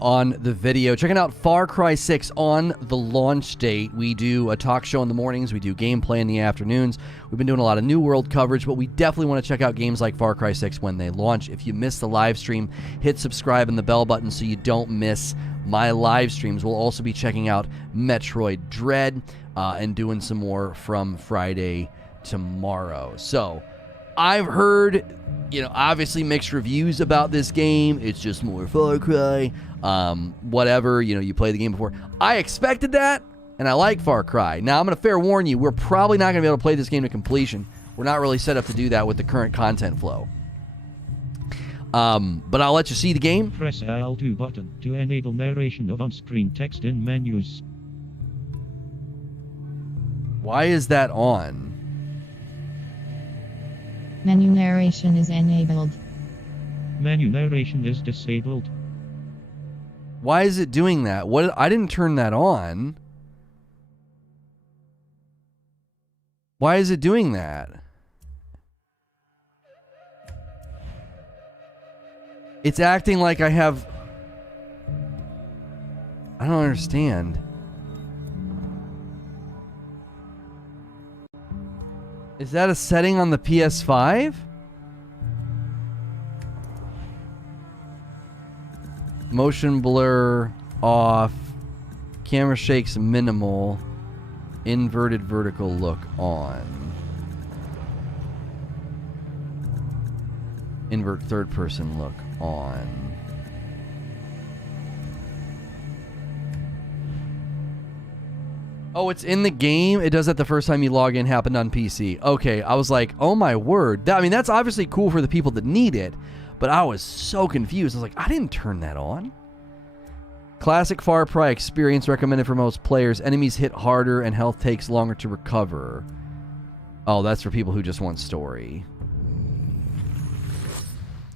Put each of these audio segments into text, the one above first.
On the video, checking out Far Cry 6 on the launch date. We do a talk show in the mornings, we do gameplay in the afternoons. We've been doing a lot of New World coverage, but we definitely want to check out games like Far Cry 6 when they launch. If you miss the live stream, hit subscribe and the bell button so you don't miss my live streams. We'll also be checking out Metroid Dread and doing some more from Friday tomorrow. So I've heard, obviously mixed reviews about this game. It's just more Far Cry. Whatever, you played the game before. I expected that, and I like Far Cry. Now, I'm going to fair warn you, we're probably not going to be able to play this game to completion. We're not really set up to do that with the current content flow. But I'll let you see the game. Press L2 button to enable narration of on-screen text in menus. Why is that on? Menu narration is enabled. Menu narration is disabled. Why is it doing that? I didn't turn that on. Why is it doing that? It's acting like I have... I don't understand. Is that a setting on the PS5? Motion blur off. Camera shakes minimal. Inverted vertical look on. Invert third person look on. Oh, it's in the game? It does that the first time you log in, happened on PC. Okay, I was like, oh my word. That's obviously cool for the people that need it, but I was so confused. I was like, I didn't turn that on. Classic Far Cry experience recommended for most players. Enemies hit harder and health takes longer to recover. Oh, that's for people who just want story.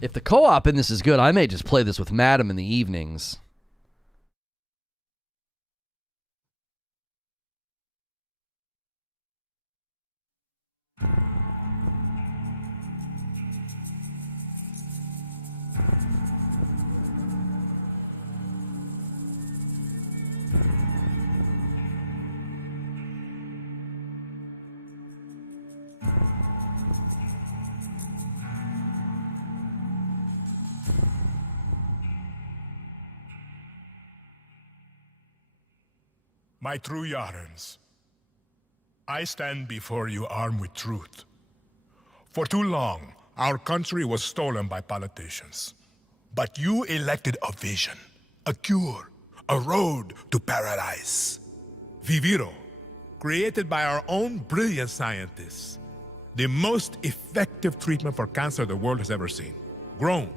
If the co-op in this is good, I may just play this with Madam in the evenings. My true Yarans, I stand before you armed with truth. For too long, our country was stolen by politicians. But you elected a vision, a cure, a road to paradise. Viviro, created by our own brilliant scientists. The most effective treatment for cancer the world has ever seen. Grown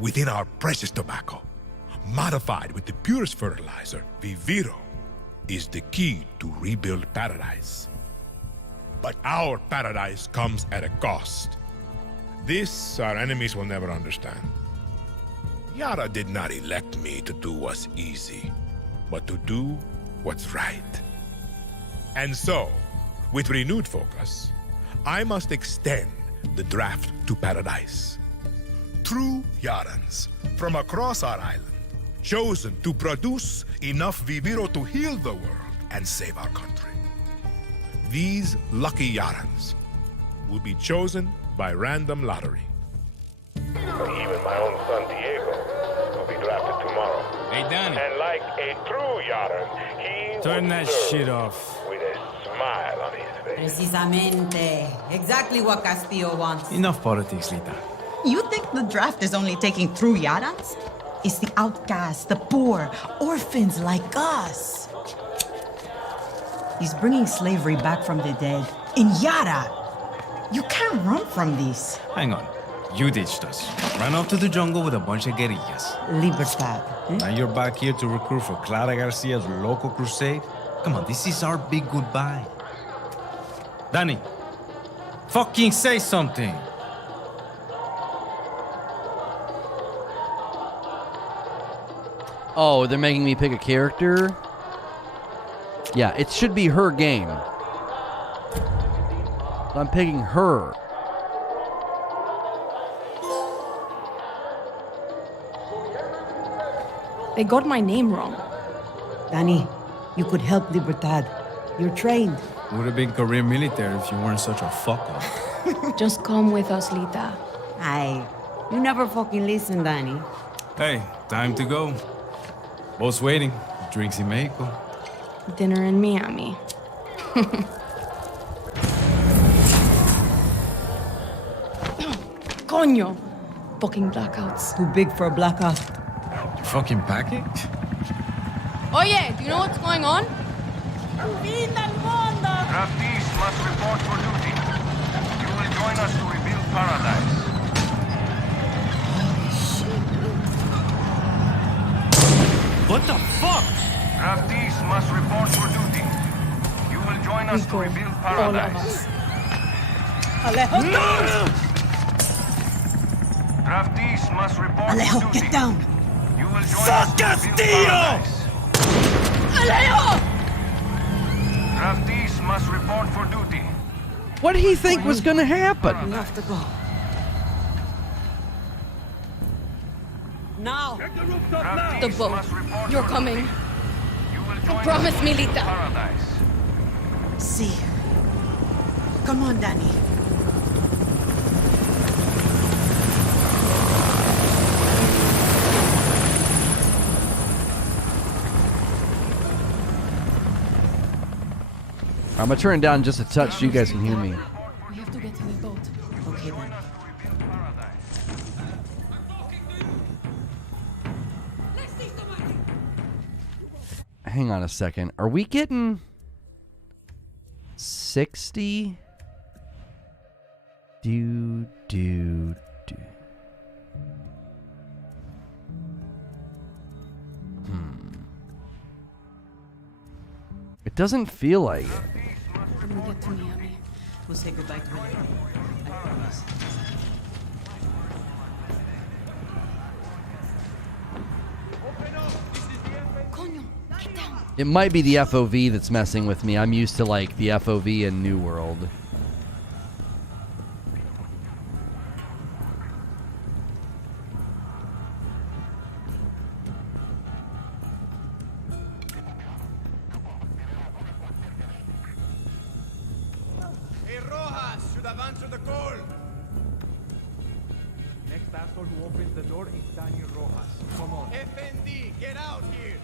within our precious tobacco. Modified with the purest fertilizer, Viviro is the key to rebuild paradise. But our paradise comes at a cost. This our enemies will never understand. Yara did not elect me to do what's easy, but to do what's right. And so, with renewed focus, I must extend the draft to paradise. True Yarans from across our island, chosen to produce enough Viviro to heal the world and save our country. These lucky Yarans will be chosen by random lottery. Even my own son Diego will be drafted tomorrow. Hey, Danny. And like a true Yaran, he Turn will that serve shit off. with a smile on his face. Precisamente. Exactly what Castillo wants. Enough politics, Lita. You think the draft is only taking true Yarans? It's the outcasts, the poor, orphans like us. He's bringing slavery back from the dead. In Yara, you can't run from this. Hang on. You ditched us. Ran off to the jungle with a bunch of guerrillas. Libertad. Now you're back here to recruit for Clara Garcia's local crusade? Come on, this is our big goodbye. Danny, fucking say something. Oh, they're making me pick a character? Yeah, it should be her game. So I'm picking her. They got my name wrong. Danny, you could help Libertad. You're trained. Would have been career military if you weren't such a fuck up. Just come with us, Lita. Aye. You never fucking listen, Danny. Hey, time to go. Boss waiting. Drinks in Mexico. Dinner in Miami. Coño! Fucking blackouts. Too big for a blackout. Fucking package? Oye, do you know what's going on? Draftees must report for duty. You will join us to rebuild paradise. What the fuck? Draftees must report for duty. You will join us to Go. rebuild All of paradise. us. Draftees must report Alejo, for duty. get down. You will join us to rebuild paradise. Alejo! Draftees must report for duty. What did he think was going to happen? We have to go. Now. Draftees The boat. must report You're for coming. duty. You will join Promise us me, to rebuild Lita. paradise. See. Come on, Danny. I'm going to turn it down just a touch so you guys can hear me. We have to get to the boat. Okay, then. Hang on a second. Are we getting 60? Do. It doesn't feel like it. When we get to Miami. We'll say goodbye to Alejo. I promise. Coño, get down. It might be the FOV that's messing with me. I'm used to like the FOV in New World. Hey, Rojas should have answered the call. Next asshole who opens the door is Daniel Rojas. Come on. FND, get out here.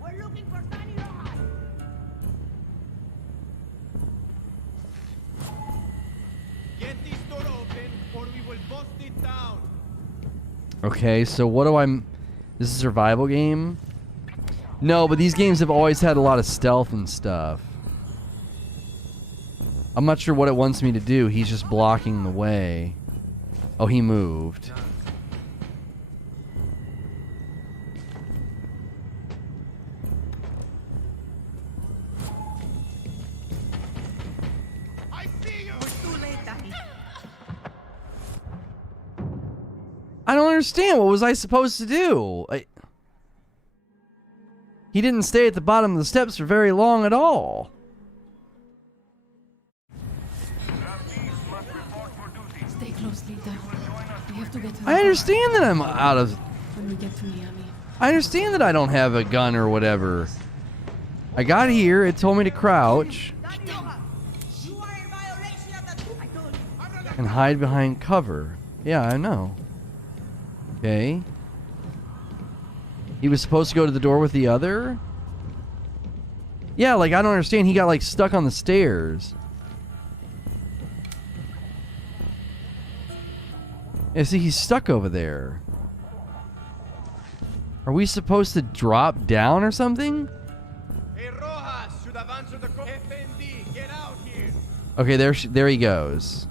We're looking for Danny Rojas. Get this door open or we will bust it down. Okay, so what do I'm... This is a survival game? No, but these games have always had a lot of stealth and stuff. I'm not sure what it wants me to do. He's just blocking the way. Oh, he moved. I see you. It's too late, Danny. I don't understand. What was I supposed to do? He didn't stay at the bottom of the steps for very long at all. Stay close, Lita. We have to get to the I understand that I'm out of... when we get to Miami. I understand that I don't have a gun or whatever. I got here. It told me to crouch You are in violation of the... I told you. and hide behind cover. Yeah, I know. Okay. He was supposed to go to the door with the other? Yeah, like, I don't understand. He got, like, stuck on the stairs. Yeah, see, he's stuck over there. Are we supposed to drop down or something? Hey, Rojas should have answered the call. FND, get out here. Okay, there he goes.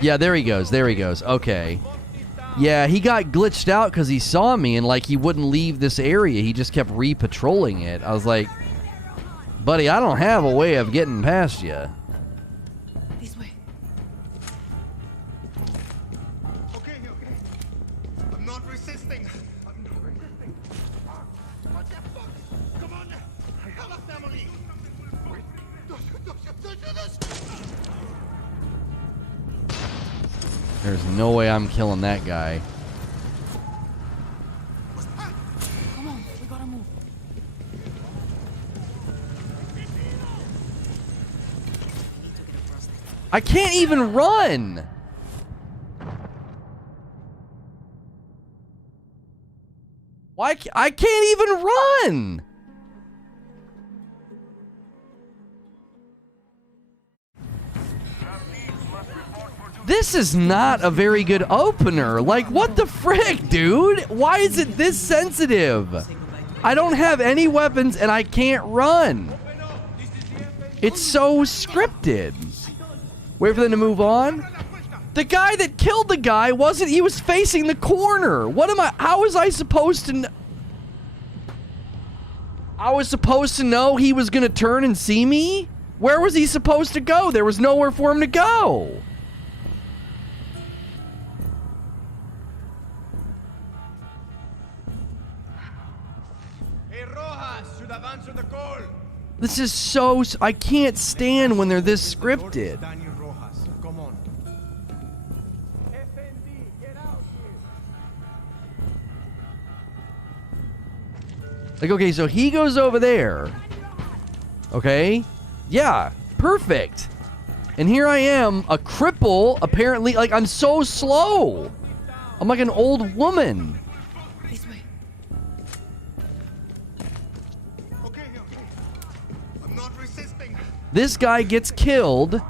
Yeah, there he goes. There he goes. Okay. Yeah, he got glitched out because he saw me and like he wouldn't leave this area. He just kept re-patrolling it. I was like, buddy, I don't have a way of getting past you. This way. Okay. I'm not resisting. What the fuck? There's no way I'm killing that guy. Come on, we gotta move. I can't even run! Why? I can't even run! This is not a very good opener. Like, what the frick, dude? Why is it this sensitive? I don't have any weapons and I can't run. It's so scripted. Wait for them to move on. The guy that killed the guy wasn't, he was facing the corner. What am I, how was I supposed to I was supposed to know he was gonna turn and see me? Where was he supposed to go? There was nowhere for him to go. Hey, Rojas, should have answered the call. This is so, I can't stand when they're this scripted. Daniel Rojas, come on. FND, get out here. Like, okay, so he goes over there. Okay? Yeah, perfect. And here I am, a cripple, apparently. Like, I'm so slow. I'm like an old woman. This way. Okay. I'm not resisting. This guy gets killed.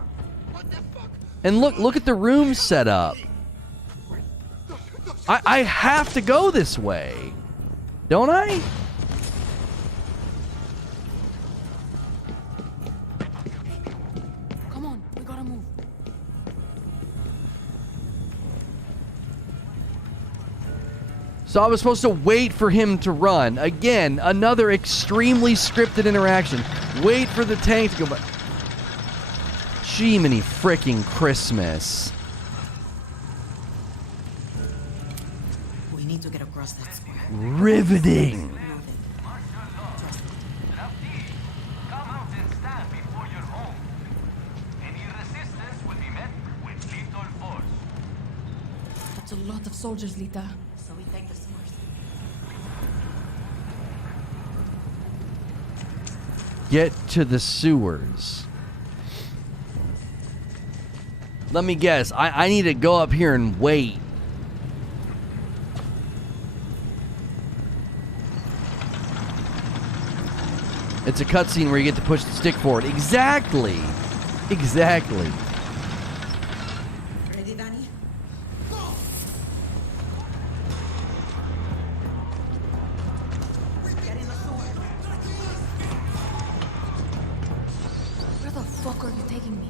And look at the room set up. I have to go this way. Don't I? Come on, we gotta move. So I was supposed to wait for him to run. Again, another extremely scripted interaction. Wait for the tank to go by. Jiminy frickin' Christmas. We need to get across that square. Riveting. Come out and stand before your home. Any resistance will be met with lethal force. That's a lot of soldiers, Lita. So we take the sewers. Get to the sewers. Let me guess. I need to go up here and wait. It's a cutscene where you get to push the stick forward. Exactly. Exactly. Ready, Danny? Get in the sewer. Where the fuck are you taking me?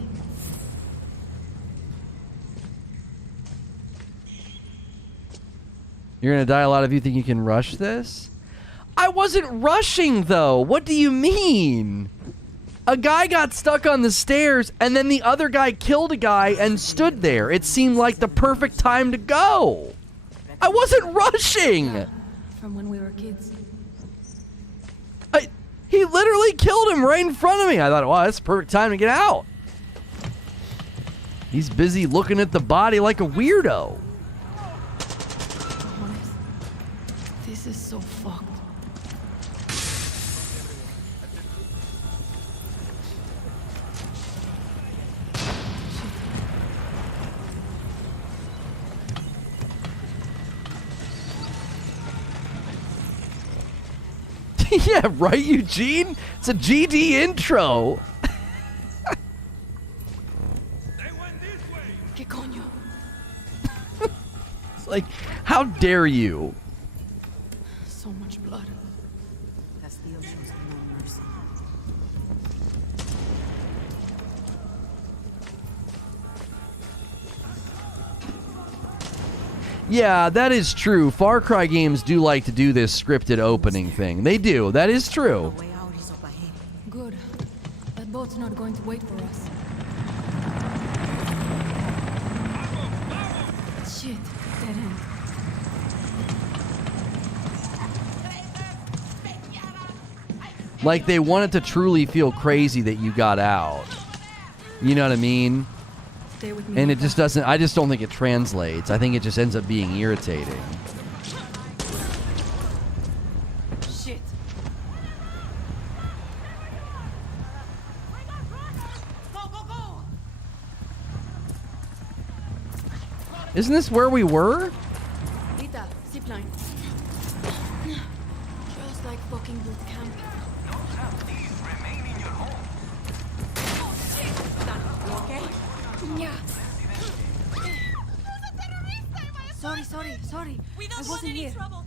You're gonna die. A lot of you think you can rush this? I wasn't rushing, though. What do you mean? A guy got stuck on the stairs, and then the other guy killed a guy and stood there. It seemed like the perfect time to go. I wasn't rushing. From when we were kids. He literally killed him right in front of me. I thought, wow, that's the perfect time to get out. He's busy looking at the body like a weirdo. This is so fucked. Yeah, right, Eugene? It's a GD intro. ¿Qué coño? It's like, how dare you? So much blood. Castillo shows no mercy. Yeah, that is true. Far Cry games do like to do this scripted opening thing. They do. That is true. The way out is up ahead. Good. That boat's not going to wait for us. Shit. Dead end. Like, they want it to truly feel crazy that you got out. You know what I mean? stay with me. And it just doesn't, I just don't think it translates. I think it just ends up being irritating. Shit. Go, go, go! Isn't this where we were? Rita, zipline. Just like fucking boot camp. Yeah. Sorry. We don't I want wasn't any here. trouble.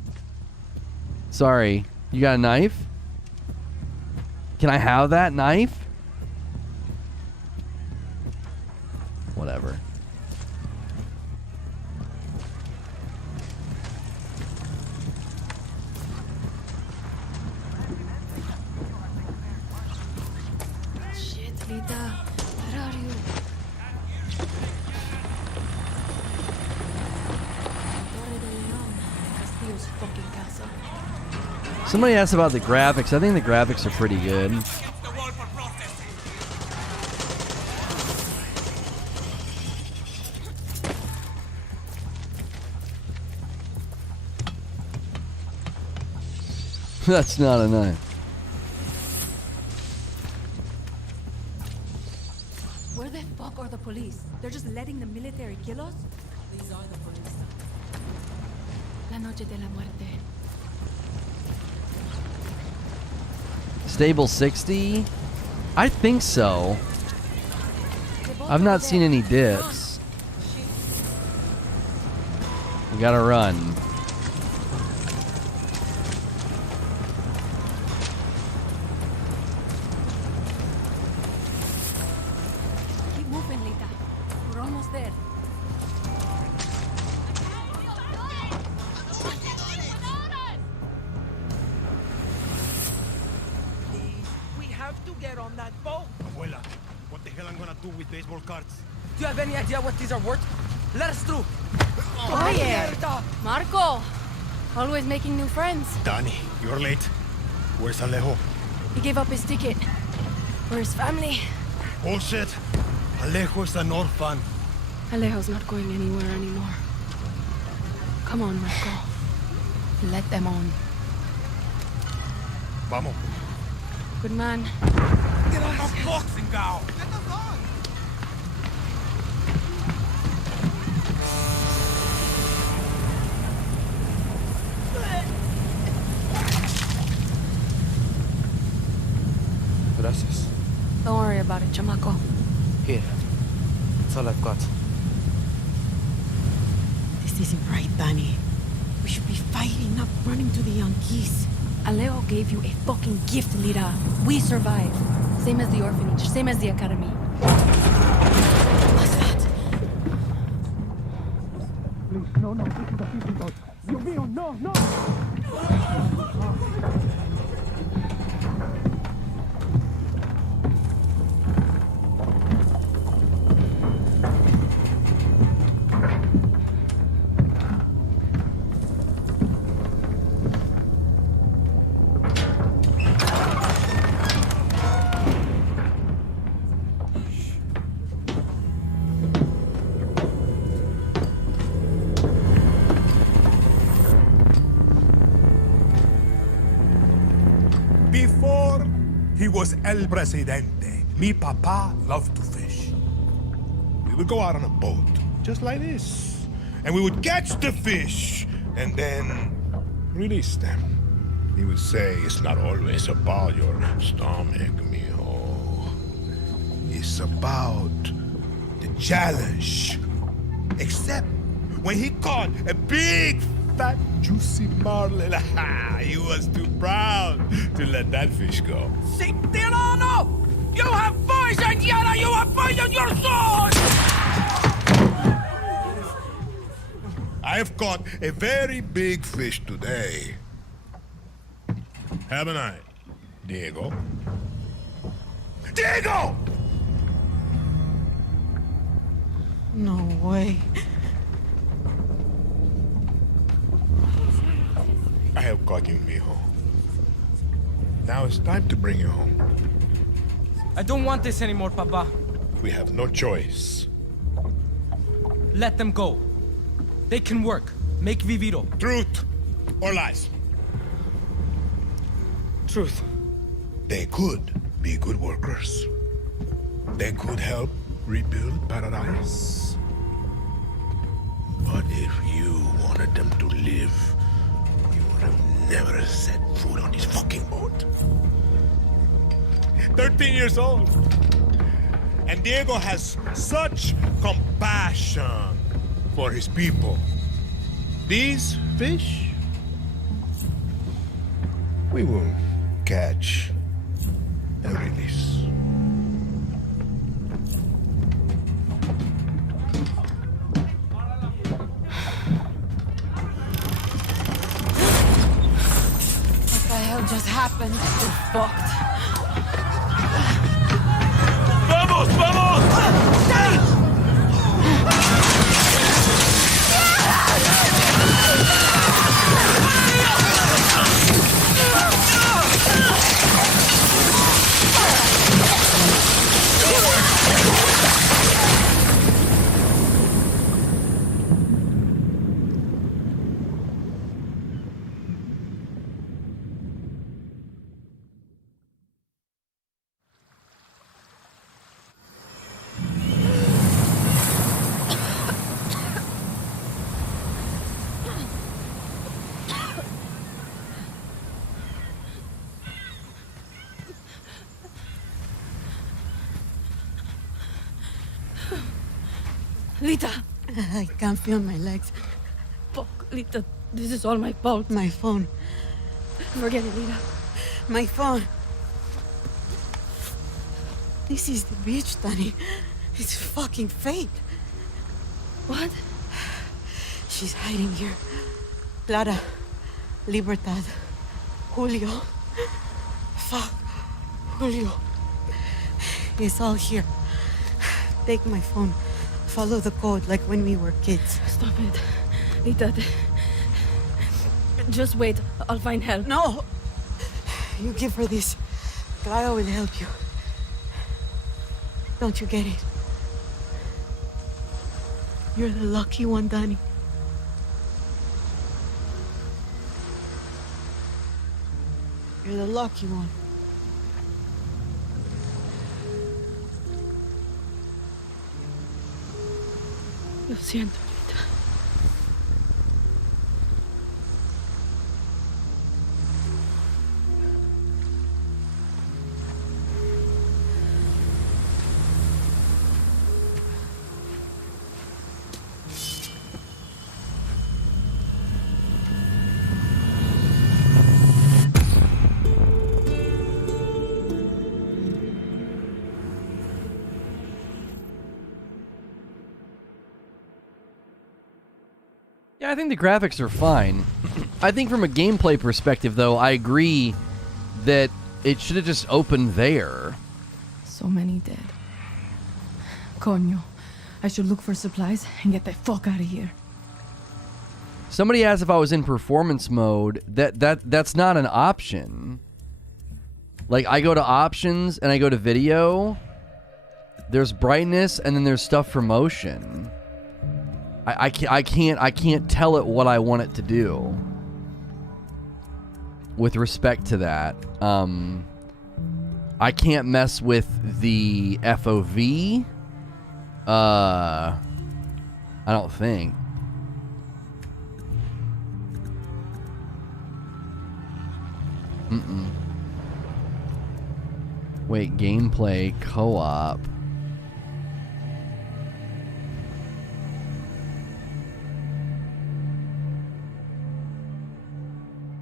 Sorry. You got a knife? Can I have that knife? Whatever. Shit, Rita. Where are you? Torre de Leon. Castillo's fucking castle. Somebody asked about the graphics. I think the graphics are pretty good. That's not a knife. Where the fuck are the police? They're just letting the military kill us? These are the police. La noche de la muerte. Stable 60? I think so. I've not seen any dips. We gotta run. Keep moving, Lita. We're almost there. Please, we have to get on that boat. Abuela, what the hell I'm gonna do with baseball cards? Do you have any idea what these are worth? Let us through. Quiet! Marco! Always making new friends. Danny, you're late. Where's Alejo? He gave up his ticket. For his family. Bullshit. Alejo is an orphan. Alejo's not going anywhere anymore. Come on, Marco. Let them on. Vamos. Good man. Get on the boxing gown. Gracias. Don't worry about it, chamaco. Here. That's all I've got. This isn't right, Danny. We should be fighting, not running to the Yankees. Alejo gave you a fucking gift, Lira. We survived. Same as the orphanage, same as the academy. What's that? Please, no, this is the fishing boat. Dios mío, no! Before he was El Presidente, mi papa loved to fish. We would go out on a boat, just like this, and we would catch the fish and then release them. He would say, it's not always about your stomach, mijo. It's about the challenge. Except when he caught a big, fat, juicy marlin, he was too proud to let that fish go. Si Tirano! You have poisoned Yara! You have poisoned your sword! I have caught a very big fish today. Haven't I, Diego? Diego! No way. I have caught you, mijo. Now it's time to bring you home. I don't want this anymore, Papa. We have no choice. Let them go. They can work. Make Viviro. Truth or lies? Truth. They could be good workers. They could help rebuild paradise. But if you wanted them to live, you would have never set foot on this fucking boat. 13 years old. And Diego has such compassion for his people. These fish, we will catch and release. What the hell just happened? We're fucked. ¡Vamos, vamos! Lita! I can't feel my legs. Fuck, Lita. This is all my fault. My phone. Forget it, Lita. My phone. This is the beach, Danny. It's fucking fate. What? She's hiding here. Clara, Libertad, Julio. Fuck, Julio. It's all here. Take my phone. Follow the code like when we were kids. Stop it. Lita. Just wait. I'll find help. No! You give her this. Clara will help you. Don't you get it? You're the lucky one, Danny. You're the lucky one. Lo siento, Lita. Yeah, I think the graphics are fine. I think from a gameplay perspective, though, I agree that it should have just opened there. So many dead. Coño. I should look for supplies and get the fuck out of here. Somebody asked if I was in performance mode. That's not an option. Like, I go to options and I go to video. There's brightness and then there's stuff for motion. I can't tell it what I want it to do with respect to that. I can't mess with the FOV. I don't think. Wait, gameplay co-op.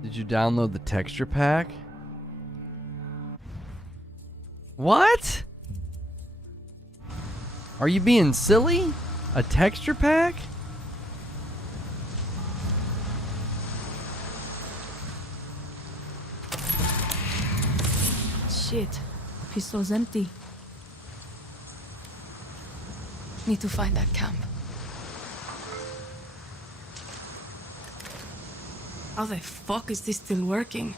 Did you download the texture pack? What? Are you being silly? A texture pack? Shit. Pistol's empty. Need to find that camp. How the fuck is this still working?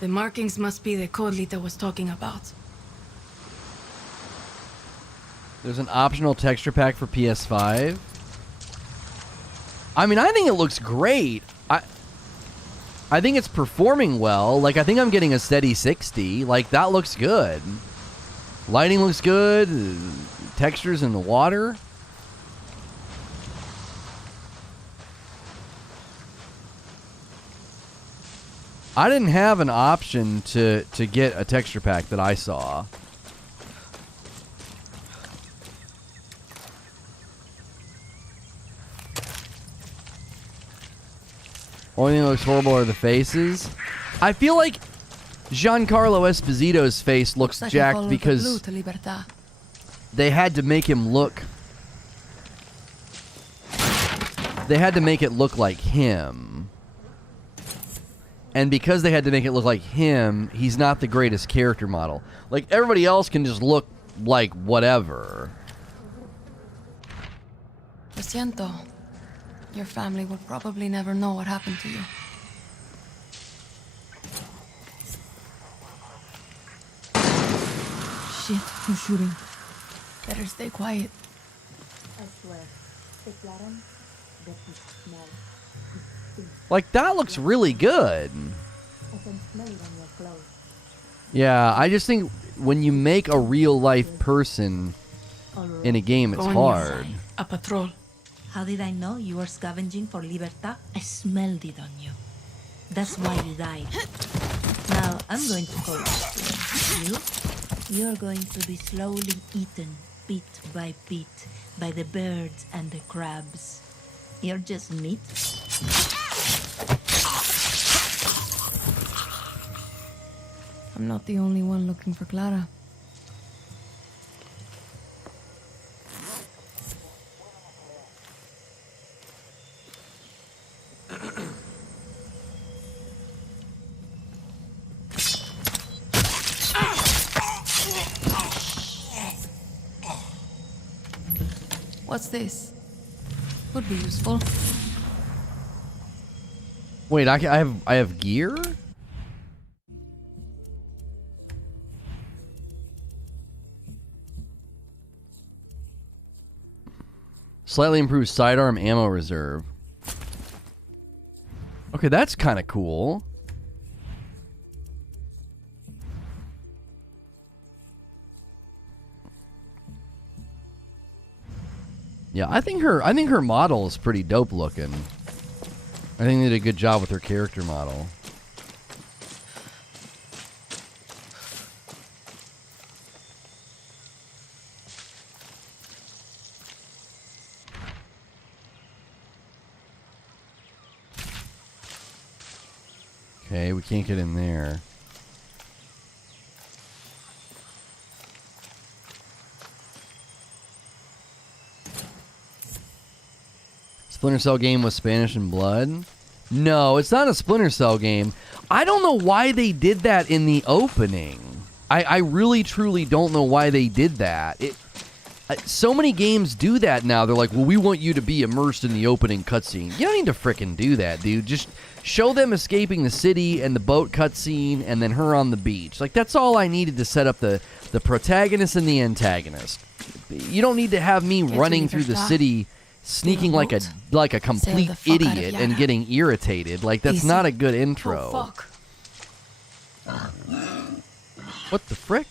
The markings must be the code Lita was talking about. There's an optional texture pack for PS5. I mean, I think it looks great. I think it's performing well. Like, I think I'm getting a steady 60. Like, that looks good. Lighting looks good. Textures in the water. I didn't have an option to get a texture pack that I saw. Only thing that looks horrible are the faces. I feel like Giancarlo Esposito's face looks jacked because they had to make him look... They had to make it look like him. And because they had to make it look like him, he's not the greatest character model. Like, everybody else can just look like whatever. Lo siento. Your family will probably never know what happened to you. Shit, who's shooting? Better stay quiet. I swear, the Claren, that is small. Like, that looks really good. I can smell it on your clothes. Yeah, I just think when you make a real-life person in a game, it's hard. A patrol. How did I know you were scavenging for Libertad? I smelled it on you. That's why you died. Now, I'm going to call you. You're going to be slowly eaten, bit by bit, by the birds and the crabs. You're just meat. I'm not the only one looking for Clara. What's this? Would be useful. Wait, I have gear? Slightly improved sidearm ammo reserve. Okay, that's kind of cool. Yeah, I think her model is pretty dope looking. I think they did a good job with her character model. Okay, we can't get in there. Splinter Cell game with Spanish and blood? No, it's not a Splinter Cell game. I don't know why they did that in the opening. I really, truly don't know why they did that. So many games do that now. They're like, well, we want you to be immersed in the opening cutscene. You don't need to frickin' do that, dude. Just show them escaping the city and the boat cutscene and then her on the beach. Like, that's all I needed to set up the protagonist and the antagonist. You don't need to have me running through the city sneaking like a complete idiot and getting irritated. Like, that's not a good intro. Oh, fuck. What the frick?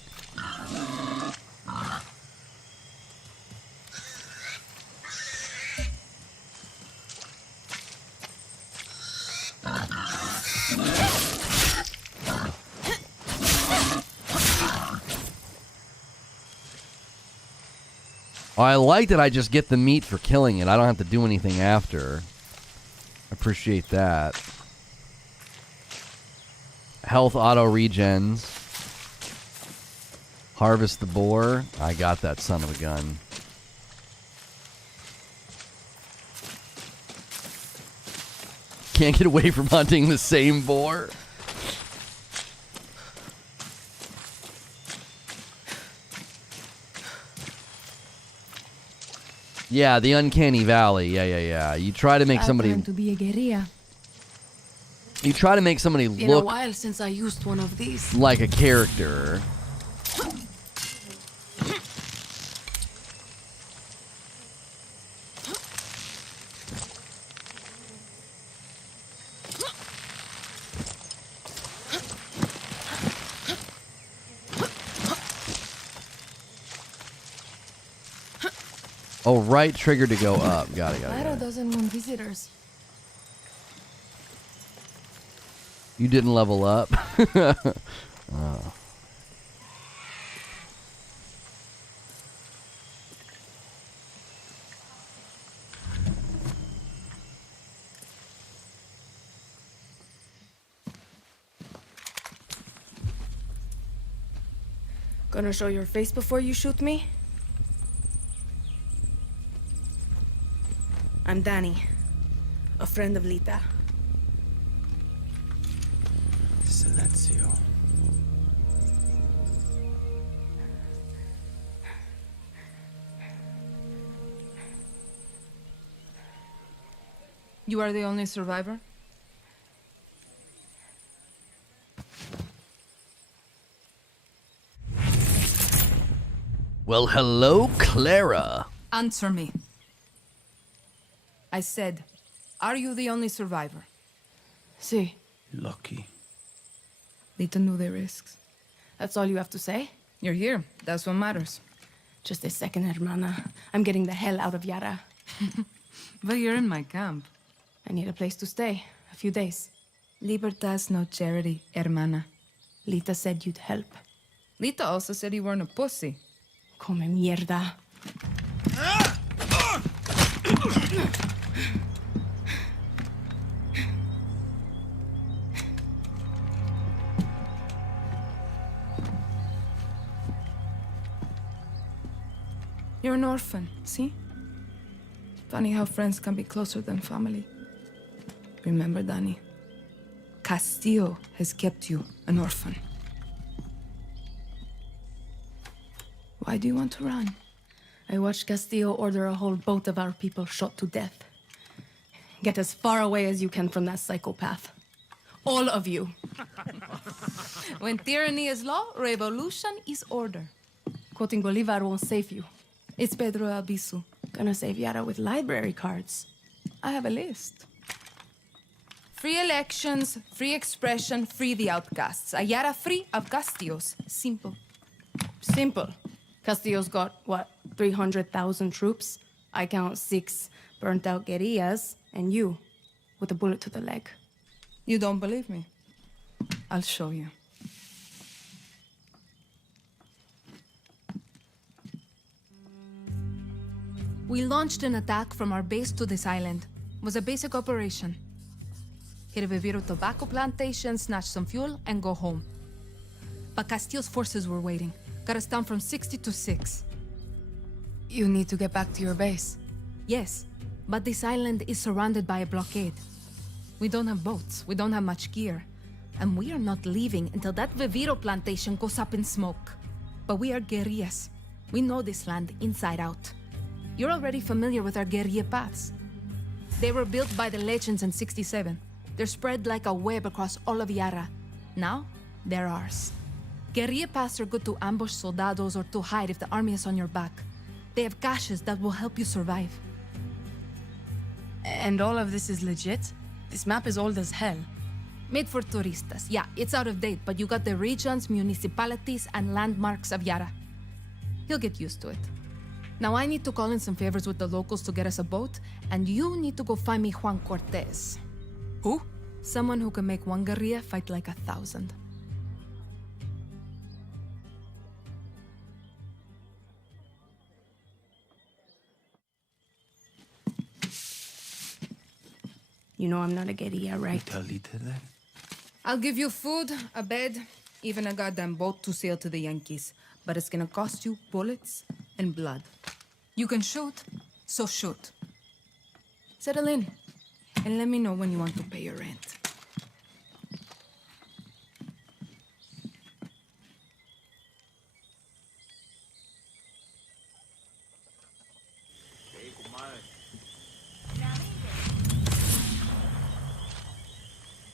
Oh, I like that I just get the meat for killing it. I don't have to do anything after. Appreciate that. Health auto regens. Harvest the boar. I got that son of a gun. Can't get away from hunting the same boar. Yeah, the uncanny valley. Yeah. You try to make somebody. To be a guerrilla. You try to make somebody Been look a while since I used one of these. like a character. Oh, right trigger to go up. Got it. Lyra doesn't want visitors. You didn't level up. Oh. Gonna show your face before you shoot me? I'm Danny, a friend of Lita. Silencio. You are the only survivor? Well, hello, Clara. Answer me. I said, are you the only survivor? See, Lucky. Lita knew the risks. that's all you have to say? You're here. That's what matters. Just a second, hermana. I'm getting the hell out of Yara. But you're in my camp. I need a place to stay. A few days. Libertas no charity, hermana. Lita said you'd help. Lita also said you weren't a pussy. Come mierda. You're an orphan, see? Funny how friends can be closer than family. Remember, Danny, Castillo has kept you an orphan. Why do you want to run? I watched Castillo order a whole boat of our people shot to death. Get as far away as you can from that psychopath. All of you. When tyranny is law, revolution is order. Quoting Bolivar won't save you. It's Pedro Albizu. Gonna save Yara with library cards. I have a list. Free elections, free expression, free the outcasts. A Yara free of Castillos. Simple. Simple. Castillo's got, what, 300,000 troops? I count 6 burnt-out guerrillas, and you, with a bullet to the leg. You don't believe me? I'll show you. We launched an attack from our base to this island. It was a basic operation. Hit a Viviro tobacco plantation, snatch some fuel, and go home. But Castillo's forces were waiting. Got us down from 60 to 6. You need to get back to your base. Yes, but this island is surrounded by a blockade. We don't have boats, we don't have much gear. And we are not leaving until that Viviro plantation goes up in smoke. But we are guerrillas. We know this land inside out. You're already familiar with our guerrilla paths. They were built by the legends in 67. They're spread like a web across all of Yara. Now, they're ours. Guerrilla paths are good to ambush soldados or to hide if the army is on your back. They have caches that will help you survive. And all of this is legit? This map is old as hell. Made for turistas. Yeah, it's out of date, but you got the regions, municipalities, and landmarks of Yara. You'll get used to it. Now I need to call in some favors with the locals to get us a boat, and you need to go find me Juan Cortez. Who? Someone who can make one guerrilla fight like 1,000. You know I'm not a guerrilla, right? Tell Lita that? I'll give you food, a bed, even a goddamn boat to sail to the Yankees. But it's gonna cost you bullets and blood. You can shoot, so shoot. Settle in, and let me know when you want to pay your rent.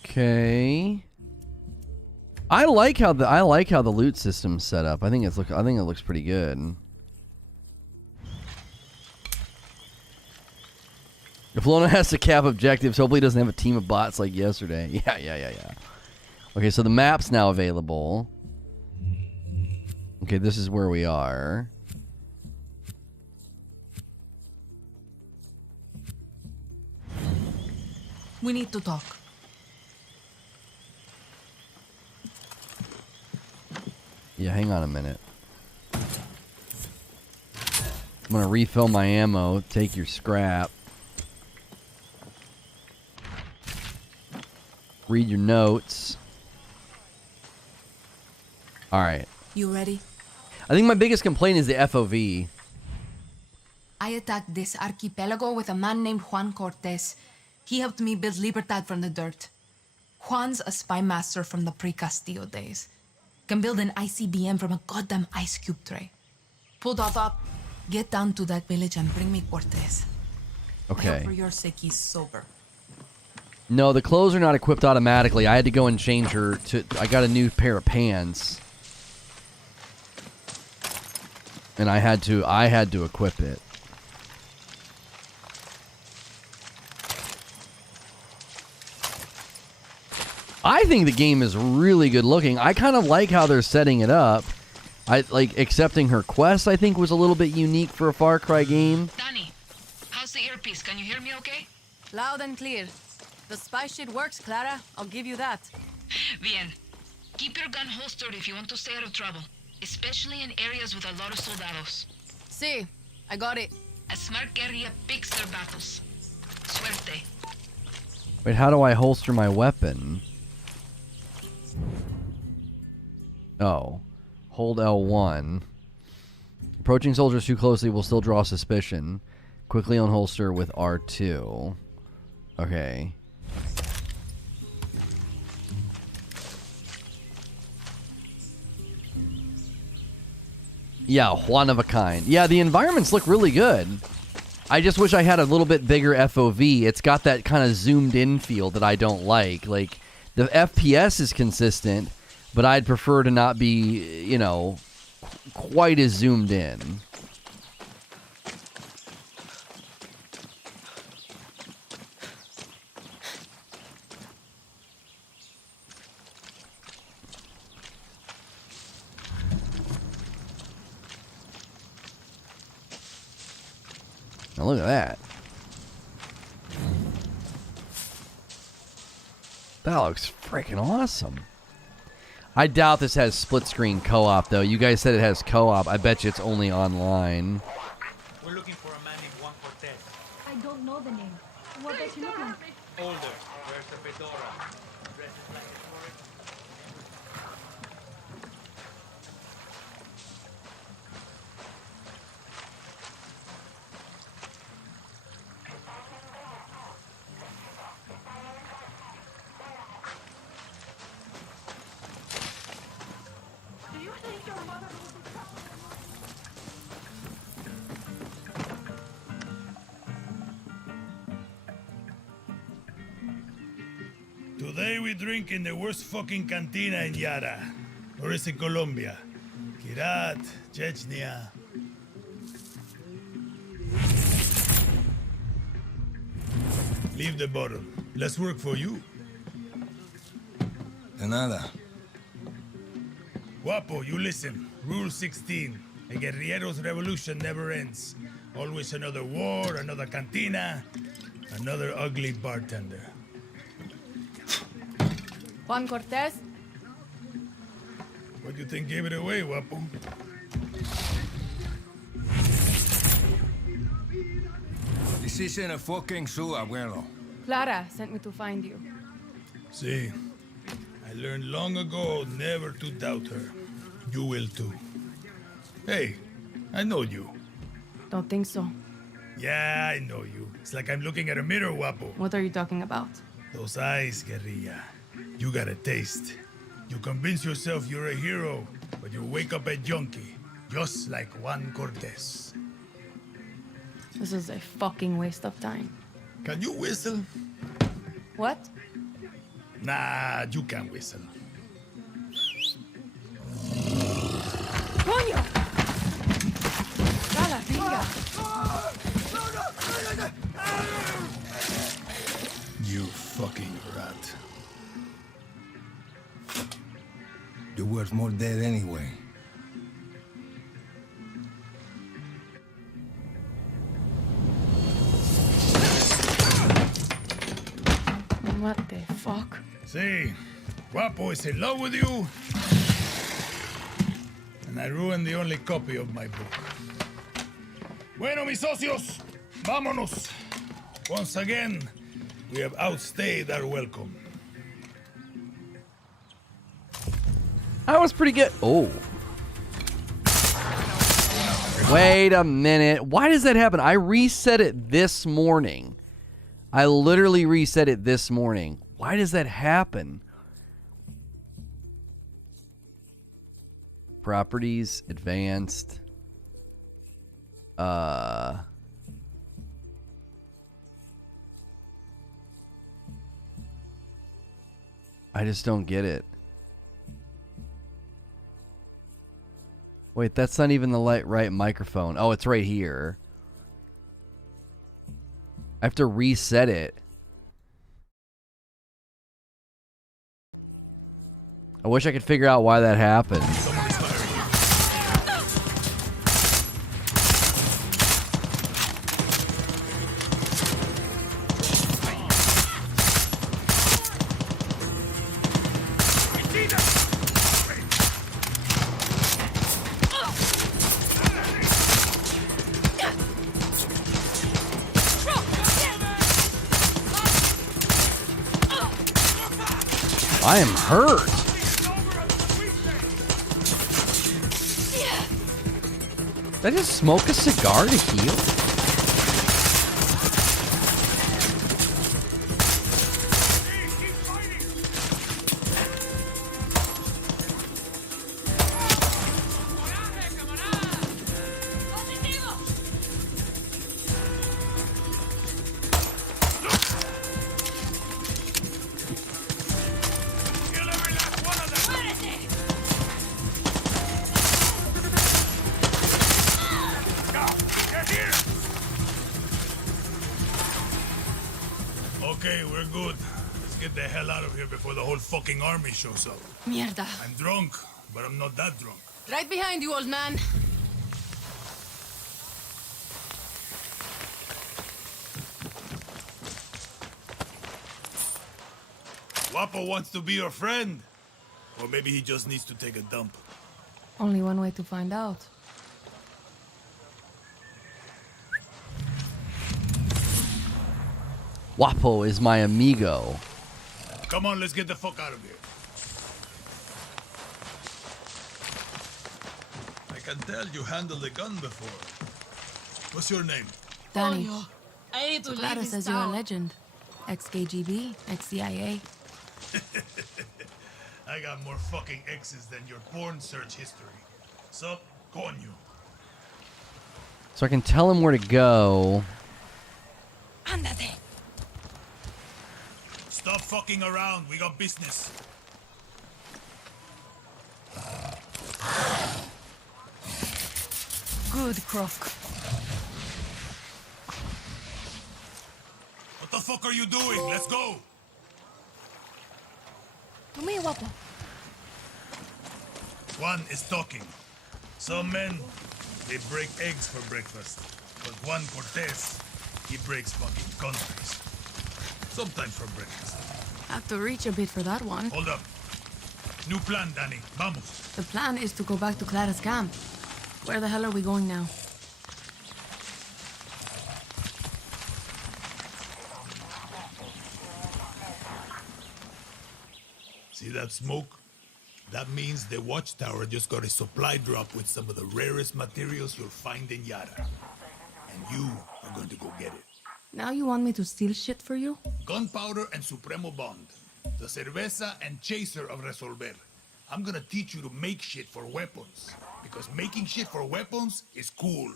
Okay. I like how the loot system's set up. I think it looks pretty good. If Lona has to cap objectives, hopefully he doesn't have a team of bots like yesterday. Yeah. Okay, so the map's now available. Okay, this is where we are. We need to talk. Yeah, hang on a minute. I'm gonna refill my ammo, take your scrap. Read your notes. Alright. You ready? I think my biggest complaint is the FOV. I attacked this archipelago with a man named Juan Cortez. He helped me build Libertad from the dirt. Juan's a spy master from the pre-Castillo days. Can build an ICBM from a goddamn ice cube tray. Pulled off up. Get down to that village and bring me Cortez. I hope Okay. for your sake he's sober. No, the clothes are not equipped automatically. I had to go and change her to... I got a new pair of pants. And I had to equip it. I think the game is really good looking. I kind of like how they're setting it up. I like accepting her quest, I think, was a little bit unique for a Far Cry game. Danny, how's the earpiece? Can you hear me okay? Loud and clear. The spy shit works, Clara. I'll give you that. Bien. Keep your gun holstered if you want to stay out of trouble. Especially in areas with a lot of soldados. See, I got it. A smart guerrilla picks their battles. Suerte. Wait, how do I holster my weapon? Oh. Hold L1. Approaching soldiers too closely will still draw suspicion. Quickly unholster with R2. Okay. Yeah, one of a kind. Yeah, the environments look really good. I just wish I had a little bit bigger FOV. It's got that kind of zoomed in feel that I don't like. Like, the FPS is consistent, but I'd prefer to not be, you know, quite as zoomed in. Now look at that. That looks freaking awesome. I doubt this has split screen co-op though. You guys said it has co-op. I bet you it's only online. We're looking for a man named Juan Cortez. I don't know the name. What does he look like? Older, wears a fedora, dresses like a tourist. Today we drink in the worst fucking cantina in Yara. Or is it Colombia? Kirat, Chechnya. Leave the bottle. Less work for you. De nada. Guapo, you listen. Rule 16. A guerrillero's revolution never ends. Always another war, another cantina, another ugly bartender. Juan Cortez? What do you think gave it away, Guapo? This isn't a fucking zoo, abuelo. Clara sent me to find you. See, I learned long ago never to doubt her. You will too. Hey, I know you. Don't think so. Yeah, I know you. It's like I'm looking at a mirror, Guapo. What are you talking about? Those eyes, guerrilla. You got a taste. You convince yourself you're a hero, but you wake up a junkie, just like Juan Cortez. This is a fucking waste of time. Can you whistle? What? Nah, you can't whistle. Coño! Cala, venga. You fucking rat. You're worth more dead anyway. See, Guapo is in love with you, and I ruined the only copy of my book. Bueno, mis socios, vámonos. Once again, we have outstayed our welcome. That was pretty good. Oh. Wait a minute. Why does that happen? I reset it this morning. I literally reset it this morning. Why does that happen? Properties, advanced. I just don't get it. Wait, that's not even the right microphone. Oh, it's right here. I have to reset it. I wish I could figure out why that happened. I am hurt. Did I just smoke a cigar to heal? Okay, we're good. Let's get the hell out of here before the whole fucking army shows up. Mierda. I'm drunk, but I'm not that drunk. Right behind you, old man. Guapo wants to be your friend. Or maybe he just needs to take a dump. Only one way to find out. Guapo is my amigo. Come on, let's get the fuck out of here. I can tell you handled a gun before. What's your name? Danny. I need to leave Clara this says you're a town. legend. Ex-KGB, ex-CIA. I got more fucking X's than your porn search history. So, coño. So I can tell him where to go. Ándate. Stop fucking around. We got business. Good, Croc. What the fuck are you doing? Let's go. To me, guapo. Juan is talking. Some men, they break eggs for breakfast. But Juan Cortez, he breaks fucking countries. Sometimes for breakfast. Have to reach a bit for that one. Hold up. New plan, Danny. Vamos. The plan is to go back to Clara's camp. Where the hell are we going now? See that smoke? That means the watchtower just got a supply drop with some of the rarest materials you'll find in Yara. And you are going to go get it. Now you want me to steal shit for you? Gunpowder and Supremo Bond. The cerveza and chaser of Resolver. I'm gonna teach you to make shit for weapons. Because making shit for weapons is cool.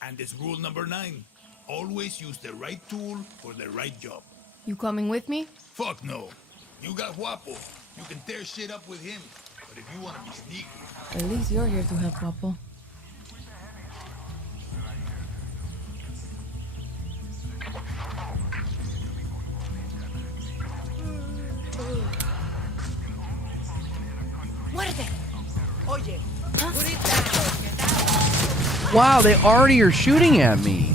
And it's rule number 9. Always use the right tool for the right job. You coming with me? Fuck no. You got Guapo. You can tear shit up with him. But if you want to be sneaky... At least you're here to help, Guapo. Oye, Wow, they already are shooting at me.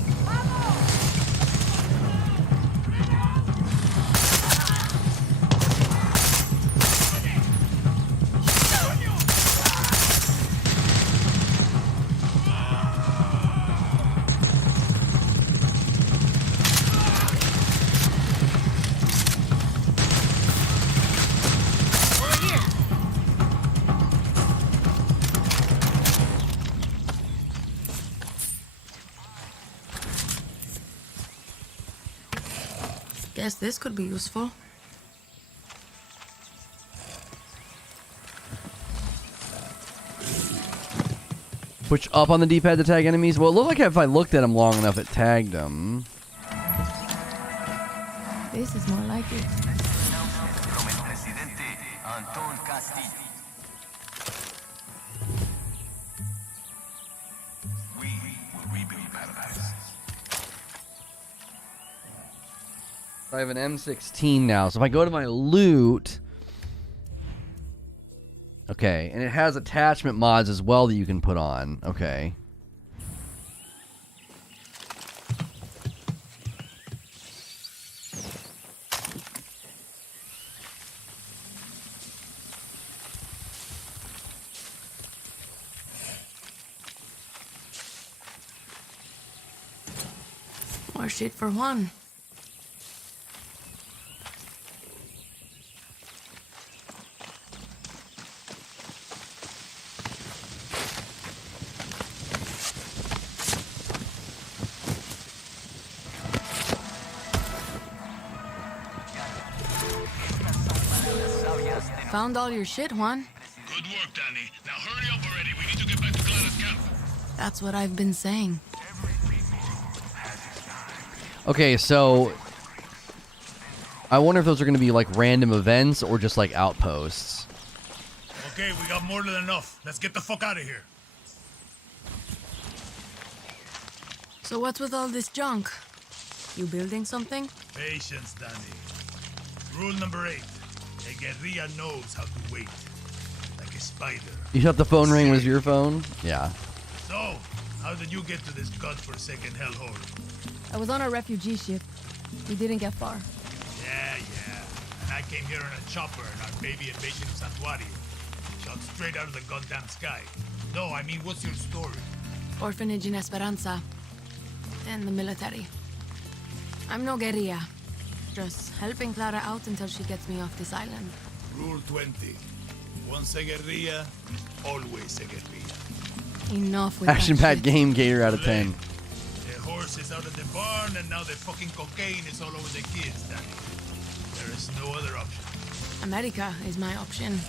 Guess this could be useful. Push up on the D-pad to tag enemies. Well, it looked like if I looked at them long enough, it tagged them. This is more like it. From el presidente Anton Castillo. We will rebuild paradise. I have an M16 now, so if I go to my loot... Okay, and it has attachment mods as well that you can put on. Okay. More shit for Juan. Found all your shit, Juan. Good work, Danny. Now hurry up already. We need to get back to Clara's camp. That's what I've been saying. Okay, so... I wonder if those are going to be like random events or just like outposts. Okay, we got more than enough. Let's get the fuck out of here. So what's with all this junk? You building something? Patience, Danny. Rule number 8. A guerrilla knows how to wait. Like a spider. You thought the phone ring was your phone? Yeah. So, how did you get to this godforsaken hellhole? I was on a refugee ship. We didn't get far. Yeah. And I came here on a chopper in our baby invasion of Santuario. Shot straight out of the goddamn sky. No, I mean, what's your story? Orphanage in Esperanza. Then the military. I'm no guerrilla. Just helping Clara out until she gets me off this island. Rule 20. Once a guerrilla, always a guerrilla. Enough with Action-packed game, Gator out of 10. The horse is out of the barn, and now the fucking cocaine is all over the kids, Danny. There is no other option. America is my option.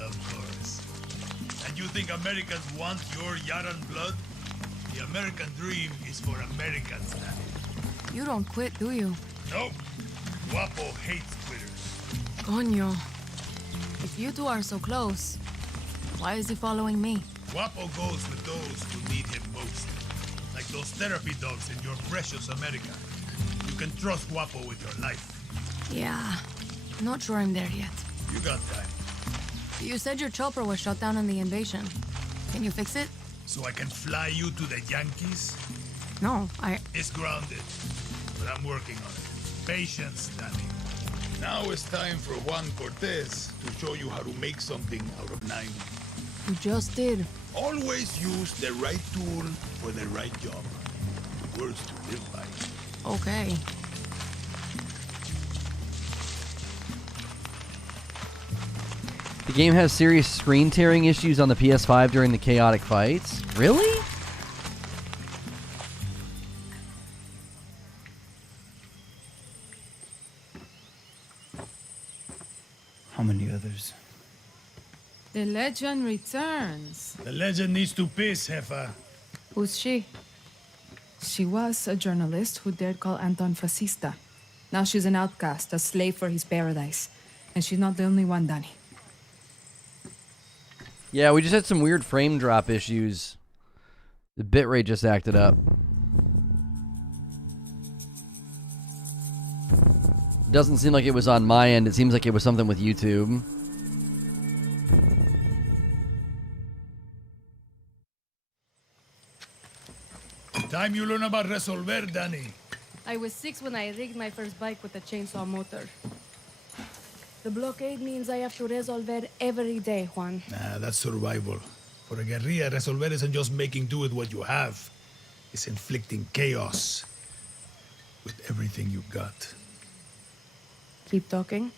Of course. And you think Americans want your Yaran blood? The American dream is for Americans, Danny. You don't quit, do you? Nope. Guapo hates quitters. Coño. If you two are so close, why is he following me? Guapo goes with those who need him most. Like those therapy dogs in your precious America. You can trust Guapo with your life. Yeah. Not sure I'm there yet. You got time. You said your chopper was shot down in the invasion. Can you fix it? So I can fly you to the Yankees? No, It's grounded. But I'm working on it. Patience, Danny. Now it's time for Juan Cortez to show you how to make something out of 9. You just did. Always use the right tool for the right job. Words to live by. Okay. The game has serious screen tearing issues on the PS5 during the chaotic fights. Really? How many others? The legend returns. The legend needs to piss, Jefa. Who's she? She was a journalist who dared call Anton fascista. Now she's an outcast, a slave for his paradise. And she's not the only one, Danny. Yeah, we just had some weird frame drop issues. The bitrate just acted up. Doesn't seem like it was on my end. It seems like it was something with YouTube. Time you learn about Resolver, Danny. I was 6 when I rigged my first bike with a chainsaw motor. The blockade means I have to resolver every day, Juan. Nah, that's survival. For a guerrilla, Resolver isn't just making do with what you have. It's inflicting chaos with everything you got. Keep talking.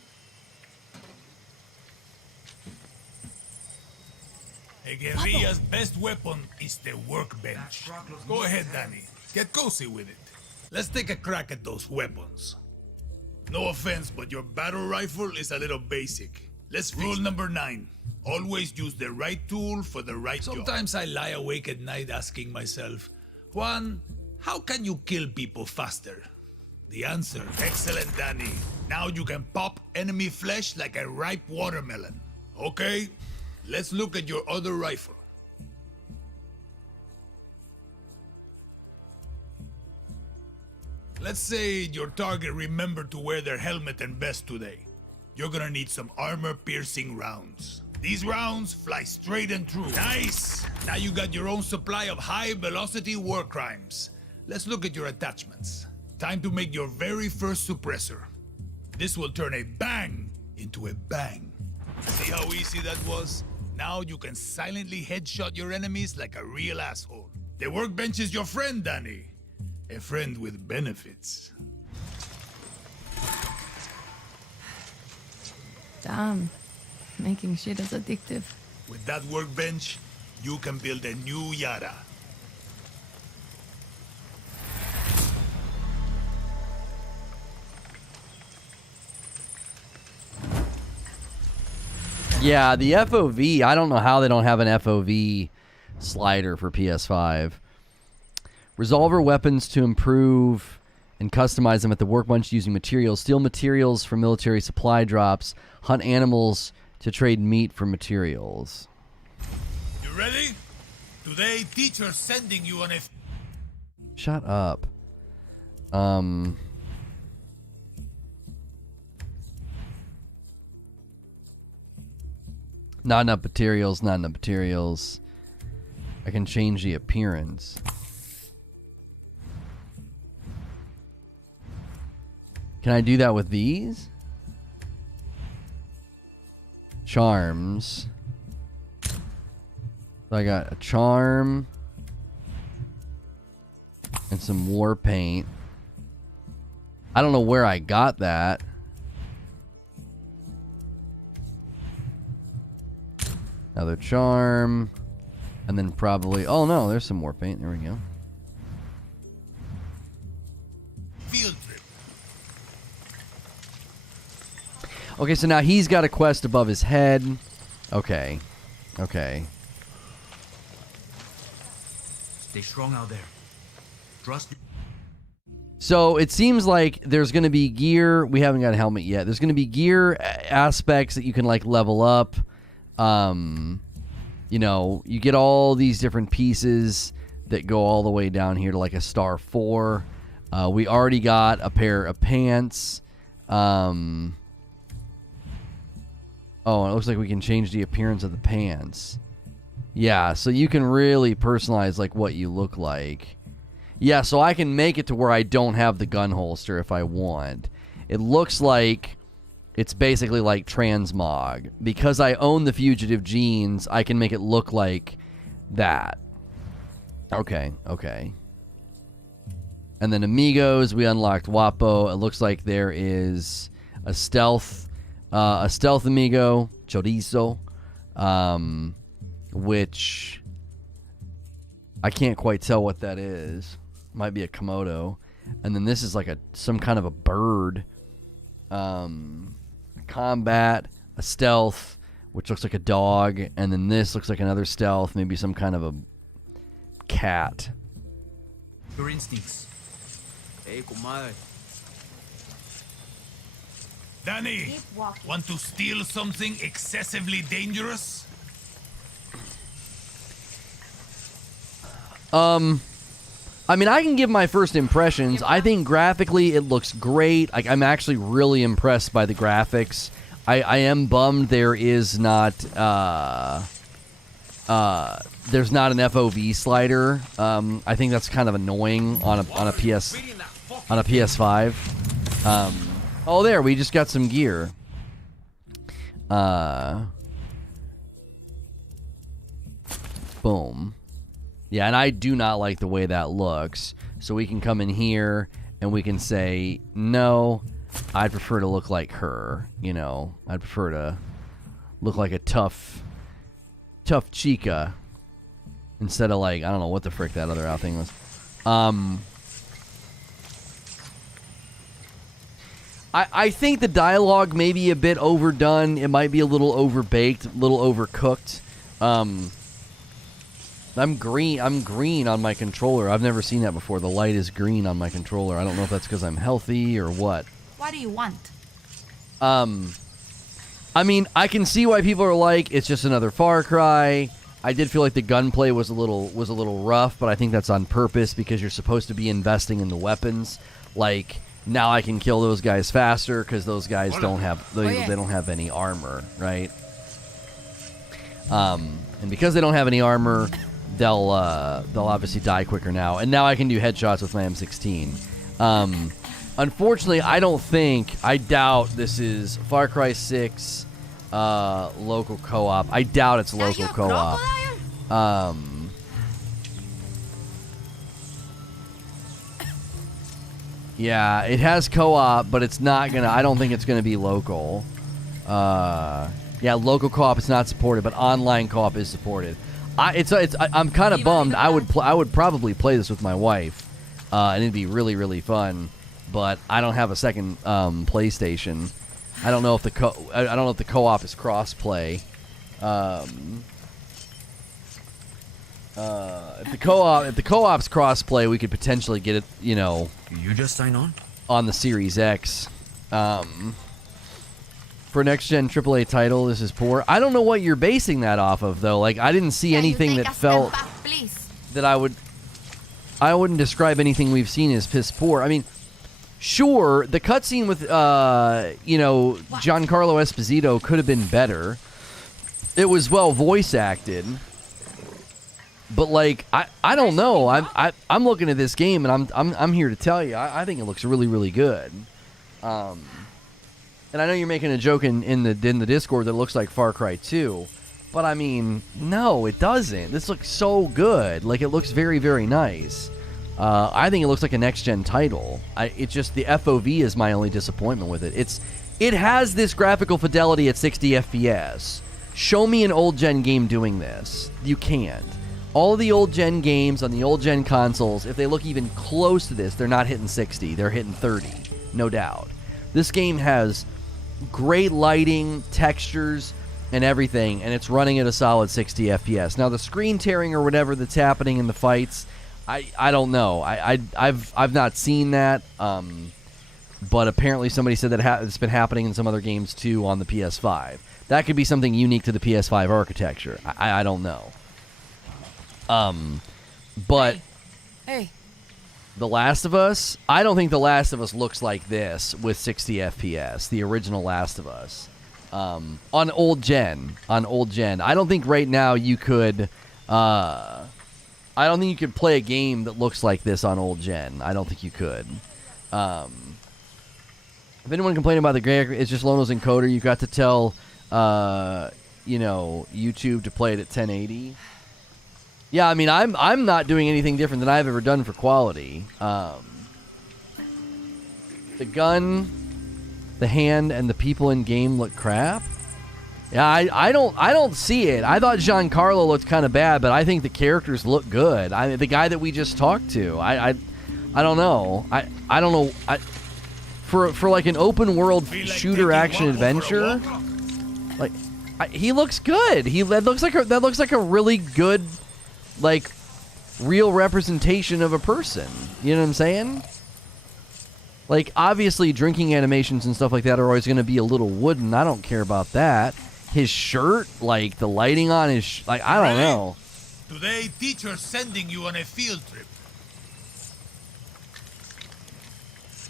A guerrilla's best weapon is the workbench. Go ahead, Danny. Get cozy with it. Let's take a crack at those weapons. No offense, but your battle rifle is a little basic. Let's rule number 9. Always use the right tool for the right job. Sometimes I lie awake at night asking myself, Juan, how can you kill people faster? The answer, excellent, Danny. Now you can pop enemy flesh like a ripe watermelon. Okay, let's look at your other rifle. Let's say your target remembered to wear their helmet and vest today. You're gonna need some armor-piercing rounds. These rounds fly straight and true. Nice! Now you got your own supply of high-velocity war crimes. Let's look at your attachments. Time to make your very first suppressor. This will turn a bang into a bang. See how easy that was? Now you can silently headshot your enemies like a real asshole. The workbench is your friend, Danny. A friend with benefits. Damn. Making shit is addictive. With that workbench, you can build a new Yara. Yeah, the FOV, I don't know how they don't have an FOV slider for PS5. Resolver weapons to improve and customize them at the workbench using materials. Steal materials from military supply drops. Hunt animals to trade meat for materials. You ready? Today, teacher's sending you on a... Shut up. Not enough materials, not enough materials. I can change the appearance. Can I do that with these? Charms. So I got a charm and some war paint. I don't know where I got that. Another charm. And then probably... Oh no, there's some war paint. There we go. Field trip. Okay, so now he's got a quest above his head. Okay. Okay. Stay strong out there. Trust me. So it seems like there's going to be gear. We haven't got a helmet yet. There's going to be gear aspects that you can like level up. You know, you get all these different pieces that go all the way down here to like a star 4. We already got a pair of pants. Oh, it looks like we can change the appearance of the pants. Yeah, so you can really personalize like what you look like. Yeah, so I can make it to where I don't have the gun holster if I want. It looks like it's basically like transmog. Because I own the fugitive genes, I can make it look like that. Okay, okay. And then amigos, we unlocked Wapo. It looks like there is a stealth amigo, Chorizo, which I can't quite tell what that is. Might be a Komodo. And then this is like some kind of a bird. Combat, a stealth, which looks like a dog, and then this looks like another stealth, maybe some kind of a cat. Your instincts. Hey, comadre. Danny, want to steal something excessively dangerous? I mean, I can give my first impressions. I think graphically it looks great. Like, I'm actually really impressed by the graphics. I am bummed there is not there's not an FOV slider. I think that's kind of annoying on a PS5. Oh, there, we just got some gear. Boom. Yeah, and I do not like the way that looks. So we can come in here and we can say, no, I'd prefer to look like her. You know, I'd prefer to look like a tough chica instead of like, I don't know what the frick that other thing was. I think the dialogue may be a bit overdone. It might be a little overbaked, a little overcooked. I'm green on my controller. I've never seen that before. The light is green on my controller. I don't know if that's because I'm healthy or what. What do you want? I mean, I can see why people are like, it's just another Far Cry. I did feel like the gunplay was a little rough, but I think that's on purpose because you're supposed to be investing in the weapons. Like, now I can kill those guys faster because those guys don't have they don't have any armor, right? And because they don't have any armor, they'll obviously die quicker now. And now I can do headshots with my M16. Unfortunately, I doubt this is Far Cry 6 local co-op. I doubt it's local co-op. Yeah, it has co-op, but it's not gonna. I don't think it's gonna be local. Yeah, local co-op is not supported, but online co-op is supported. I'm kind of bummed. I would probably play this with my wife, and it'd be really, really fun. But I don't have a second PlayStation. I don't know if the co-op is cross-play. If the co-op's cross-play, we could potentially get it. You just sign on the Series X. For next-gen AAA title, this is poor. I don't know what you're basing that off of, though. Like, I didn't see anything that felt that I wouldn't describe anything we've seen as piss poor. I mean, sure, the cutscene with Giancarlo Esposito could have been better. It was well voice acted, but like I don't know. I'm looking at this game and I'm here to tell you I think it looks really, really good. And I know you're making a joke in the Discord that it looks like Far Cry 2, but I mean, no, it doesn't. This looks so good. Like, it looks very, very nice. I think it looks like a next-gen title. It's just the FOV is my only disappointment with it. It has this graphical fidelity at 60 FPS. Show me an old-gen game doing this. You can't. All of the old-gen games on the old-gen consoles, if they look even close to this, they're not hitting 60. They're hitting 30, no doubt. This game has great lighting, textures, and everything, and it's running at a solid 60 FPS. Now, the screen tearing or whatever that's happening in the fights, I don't know. I've not seen that, but apparently somebody said that it's been happening in some other games too on the PS5. That could be something unique to the PS5 architecture. I don't know. But Hey. The Last of Us, I don't think The Last of Us looks like this with 60 FPS, the original Last of Us. On old gen. I don't think right now you could I don't think you could play a game that looks like this on old gen. I don't think you could. If anyone complaining about the gray, it's just Lono's encoder. You got to tell YouTube to play it at 1080. Yeah, I mean, I'm not doing anything different than I've ever done for quality. The gun, the hand, and the people in game look crap. Yeah, I don't see it. I thought Giancarlo looked kind of bad, but I think the characters look good. The guy that we just talked to, I don't know. I don't know. For like an open world shooter action adventure, like he looks good. That looks like a really good, like, real representation of a person. You know what I'm saying? Like, obviously drinking animations and stuff like that are always going to be a little wooden. I don't care about that. His shirt, like, the lighting on his like, I don't know. Today, teacher's sending you on a field trip.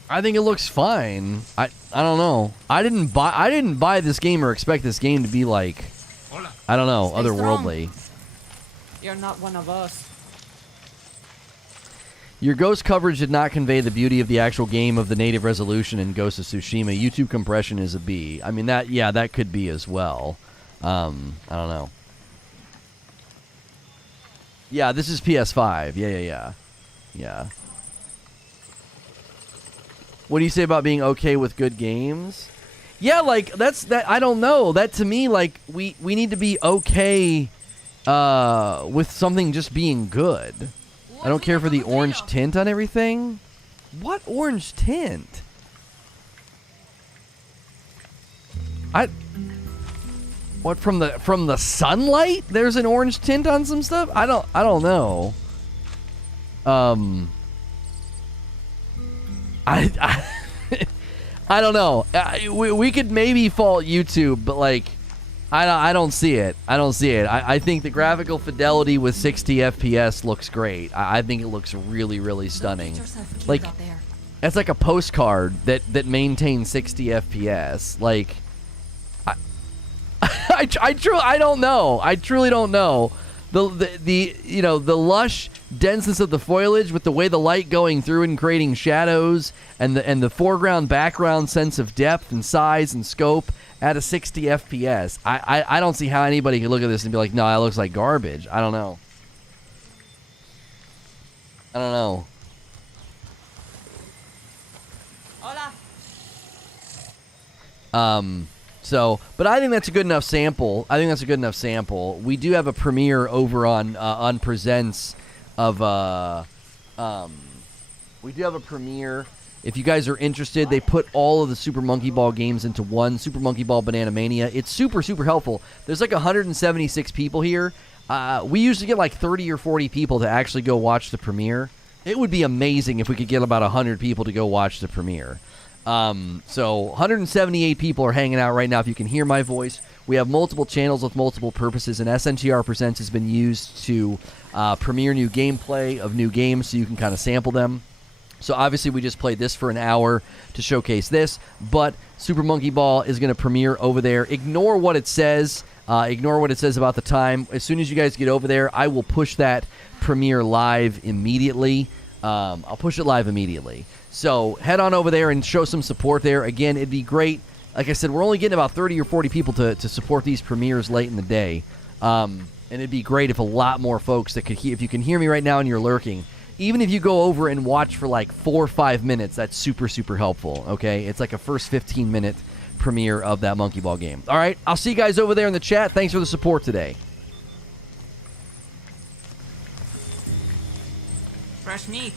I think it looks fine. I don't know. I didn't buy this game or expect this game to be like, I don't know, otherworldly. You're not one of us. Your Ghost coverage did not convey the beauty of the actual game of the native resolution in Ghost of Tsushima. YouTube compression is a B. I mean, that could be as well. I don't know. Yeah, this is PS5. Yeah. What do you say about being okay with good games? Yeah, like, that. I don't know. That, to me, like, we need to be okay with something just being good. I don't care for the orange tint on everything. What orange tint? What, from the sunlight? There's an orange tint on some stuff? I don't know. I don't know. We could maybe fault YouTube, but like, I don't see it. I think the graphical fidelity with 60 FPS looks great. I think it looks really, really stunning. Like, it's like a postcard that maintains 60 FPS. Like, I don't know. I truly don't know. The you know, the lush denseness of the foliage with the way the light going through and creating shadows, and the foreground background sense of depth and size and scope at a 60 FPS. I don't see how anybody could look at this and be like, no, that looks like garbage. I don't know. Hola. So, but I think that's a good enough sample. We do have a premiere over on Presents of we do have a premiere. If you guys are interested, they put all of the Super Monkey Ball games into one, Super Monkey Ball Banana Mania. It's super, super helpful. There's like 176 people here. We usually get like 30 or 40 people to actually go watch the premiere. It would be amazing if we could get about 100 people to go watch the premiere. So 178 people are hanging out right now. If you can hear my voice, we have multiple channels with multiple purposes, and SNTR Presents has been used to premiere new gameplay of new games so you can kind of sample them. So obviously we just played this for an hour to showcase this, but Super Monkey Ball is going to premiere over there. Ignore what it says. Ignore what it says about the time. As soon as you guys get over there, I will push that premiere live immediately. I'll push it live immediately. So head on over there and show some support there. Again, it'd be great. Like I said, we're only getting about 30 or 40 people to support these premieres late in the day. And it'd be great if a lot more folks that could hear, if you can hear me right now and you're lurking, even if you go over and watch for like 4 or 5 minutes, that's super, super helpful, okay? It's like a first 15-minute premiere of that Monkey Ball game. All right, I'll see you guys over there in the chat. Thanks for the support today. Fresh meat.